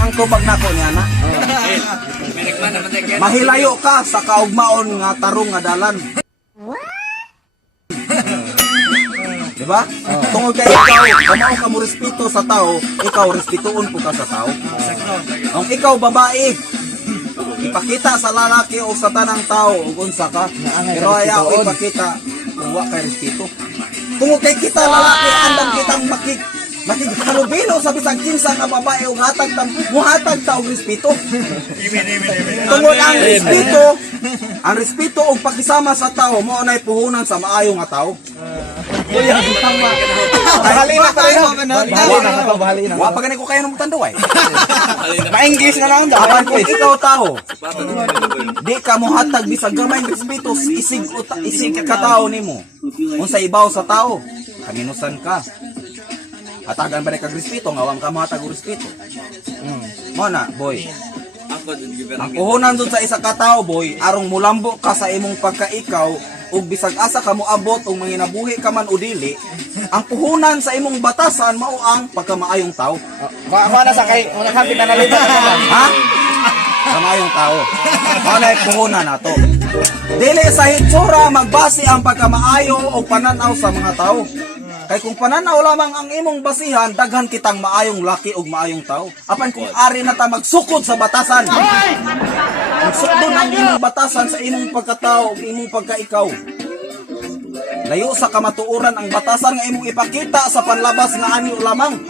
ang tubag nako niya na. Mahilayo ka sa kaugmaon nga tarong nga dalan. Diba? Tungod kay ikaw, kamo ka mo respeto sa tao, ikaw respetuon po ka sa tao. Kung ikaw babae, ipakita sa lalaki o sa tanang tao ug unsa ka, pero ayaw ipakita kung wa kay respeto. Tungod kay kita lalaki, andam kitang makikhalubilo sa bisag kinsa nga babae ug muhatag ta og respeto. Tungod ang respeto ug pakisama sa tao mao nay puhunan sa maayo nga tao. Bahali na tayo. Bahali na. Wa pa gani ko kayo nang tanduay. Ma-English na lang daw. Kung ikaw tao, di ka muhatag bisag gamay ng respeto isig ka tao nimo. Unsa ibaw sa tao, kaminusan ka. Hatagan ba ni kag respeto nga wang ka muhatag og respeto. Mo na, boy. Ang puhunan dun sa isa ka tao, boy, arong mulambo ka sa imong pagkaikaw ug bisag asa ka moabot ug manginabuhi ka man o dili, ang puhunan sa imong batasan mao ang pagkamaayong tao. Kuha na sa kay, una kapit na nalito. Ha? Kamaayong tao. Mao na puhunan nato. Dili sa hitsura magbase ang pagkamaayo o pananaw sa mga tao. Kay kung pananaw lamang ang imong basihan, daghan kitang maayong laki ug maayong tao. Apan kung ari na ta magsukod sa batasan. Magsukod ang imong batasan sa imong pagkatao ug imong pagkaikaw. Layo sa kamatuoran ang batasan nga imong ipakita sa panlabas nga anyo lamang.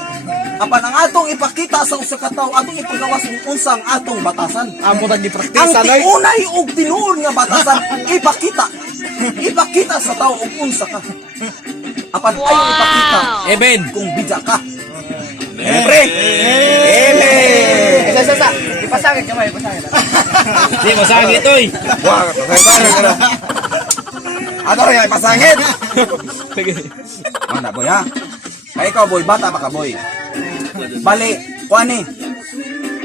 Apan ang atong ipakita sa usa ka tawo, atong ipagawas kung unsa ang atong batasan. Amo tag gipraktisa Ang tiunay ug tinuod nga batasan ipakita. Ipakita sa tawo ug unsa ka. Apan ay ipakita. Amen. Kung bija ka. Pre. Amen. Sa. Ipasagit kamay, ipasagit. Di masagit oy. Wah, pasangit ka na. Ano rin, pasangit? Mana boy ha? Kaya ikaw boy, bata pa ka boy. Bali, kuani.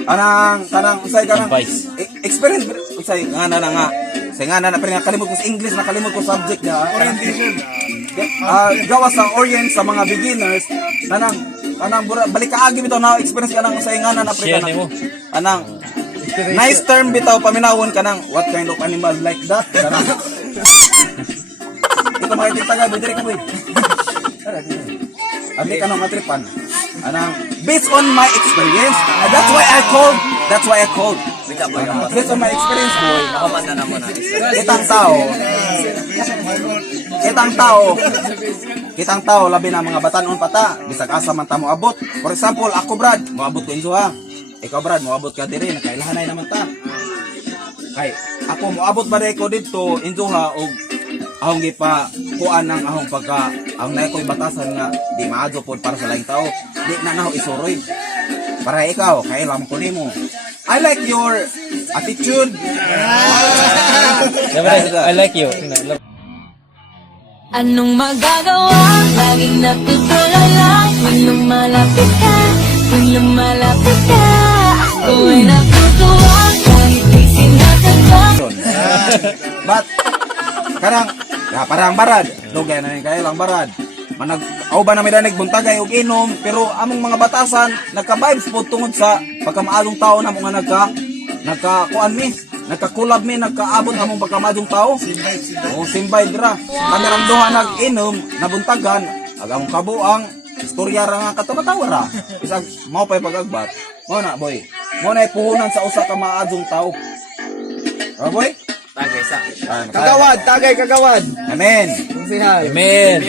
Kanang usay kanang experience usay nga na nga. Say nga na pero nakalimot ko sa English, nakalimot ko subject niya. Orientation. Gawas sa orient sa mga beginners. Kanang balik kaagi bitaw na experience kanang usay nga na pre kanang. Kanang nice term bitaw paminawon kanang what kind of animal like that? Kanang ikaw makikita ka, boy, ka boy. Abi ka nang matripan. Anang, based on my experience, that's why I called. Based on my experience, boy. Kitang tao, labi na mga batanon pata, bisag asa man ta mo abot. For example, ako Brad, moabot ko inso ha. Ikaw Brad, moabot ka diri, nakailahanay naman ta. Kay, ako moabot ba ko dito, inso ha, o ahong gipa kuan ng ahong pagka ang nay ko'y batasan nga di maadyo pod para sa laing tao di na naho isuroy para ikaw kay lam ko nimo. I like your attitude. I like you. Anong magagawa? Laging natutulala kung lumalapit ka, ako ay natutuwa kahit di sinasagwa. But parang barad dugay na ni kay lang barad manag ba na midanig buntagay og inom pero among mga batasan nagka-vibes pod tungod sa pagkamaadong tao na mga nagka-kuan mi nagkakulab mi nagkaabot among pagkamaadong tao simbay dira kamerang duha nag-inom nabuntagan ag among kabuang istorya ra nga katawa-tawa ra isag mao pay pagagbat mo na boy mo na puhunan sa usa ka maadong tao boy. Kagawad. Amen. Amen.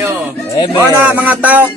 Mga tao.